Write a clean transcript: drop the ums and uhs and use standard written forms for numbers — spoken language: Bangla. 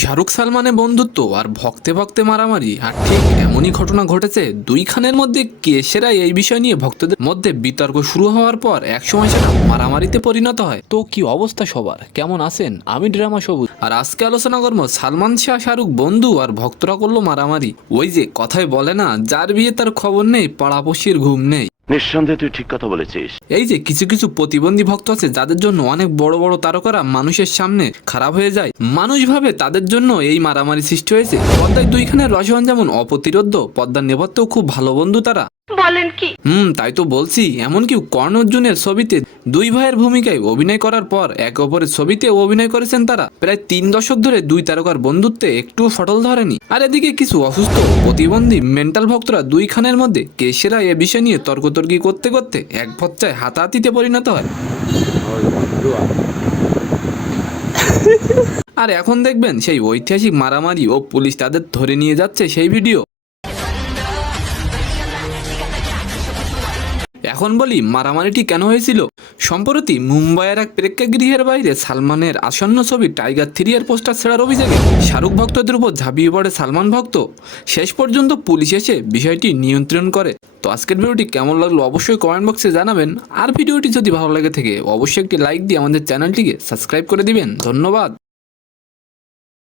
শাহরুখ সালমানের বন্ধুত্ব আর ভক্তে ভক্তে মারামারি, আর ঠিক এমনই ঘটনা ঘটেছে দুই খানের মধ্যে। কে সেরা এই বিষয় নিয়ে ভক্তদের মধ্যে বিতর্ক শুরু হওয়ার পর একসময় সেটা মারামারিতে পরিণত হয়। তো কি অবস্থা সবার, কেমন আছেন? আমি ড্রামা সবুজ, আর আজকে আলোচনা করবো সালমান শাহ শাহরুখ বন্ধু আর ভক্তরা করলো মারামারি। ওই যে কথায় বলে না, যার বিয়ে তার খবর নেই, পাড়াপড়শির ঘুম নেই। নিঃসন্দেহে তুই ঠিক কথা বলেছিস। এই যে কিছু কিছু প্রতিবন্ধী ভক্ত আছে যাদের জন্য অনেক বড় বড় তারকারা মানুষের সামনে খারাপ হয়ে যায়। মানুষ ভাবে তাদের জন্য এই মারামারি সৃষ্টি হয়েছে। পদ্মায় দুইখানের রসায়ন যেমন অপ্রতিরোধ্য, পদ্মার নেপথ্যেও খুব ভালো বন্ধু তারা। বলেন কি? তাই তো বলছি। এমনকি কর্ণ অর্জুনের ছবিতে দুই ভাইয়ের ভূমিকায় অভিনয় করার পর একে অপরের ছবিতে অভিনয় করেছেন তারা। প্রায় 3 দশক ধরে দুই তারকার বন্ধুত্বে একটু ফটল ধরেনি। আর এদিকে কিছু অসুস্থ প্রতিবন্ধী মেন্টাল ভক্তরা দুই খানের মধ্যে কে সেরা এ বিষয় নিয়ে তর্কতর্কি করতে করতে এক পর্যায়ে হাতাহাতিতে পরিণত হয়। আর এখন দেখবেন সেই ঐতিহাসিক মারামারি ও পুলিশ তাদের ধরে নিয়ে যাচ্ছে সেই ভিডিও। এখন বলি মারামারিটি কেন হয়েছিল। সম্প্রতি মুম্বাইয়ের এক প্রেক্ষাগৃহের বাইরে সালমানের আসন্ন ছবি টাইগার 3 এর পোস্টার ছেড়ার অভিযোগে শাহরুখ ভক্তদের উপর ঝাঁপিয়ে পড়ে সালমান ভক্ত। শেষ পর্যন্ত পুলিশ এসে বিষয়টি নিয়ন্ত্রণ করে। তো আজকের ভিডিওটি কেমন লাগলো অবশ্যই কমেন্ট বক্সে জানাবেন। আর ভিডিওটি যদি ভালো লাগে থাকে অবশ্যই একটি লাইক দিয়ে আমাদের চ্যানেলটিকে সাবস্ক্রাইব করে দিবেন। ধন্যবাদ।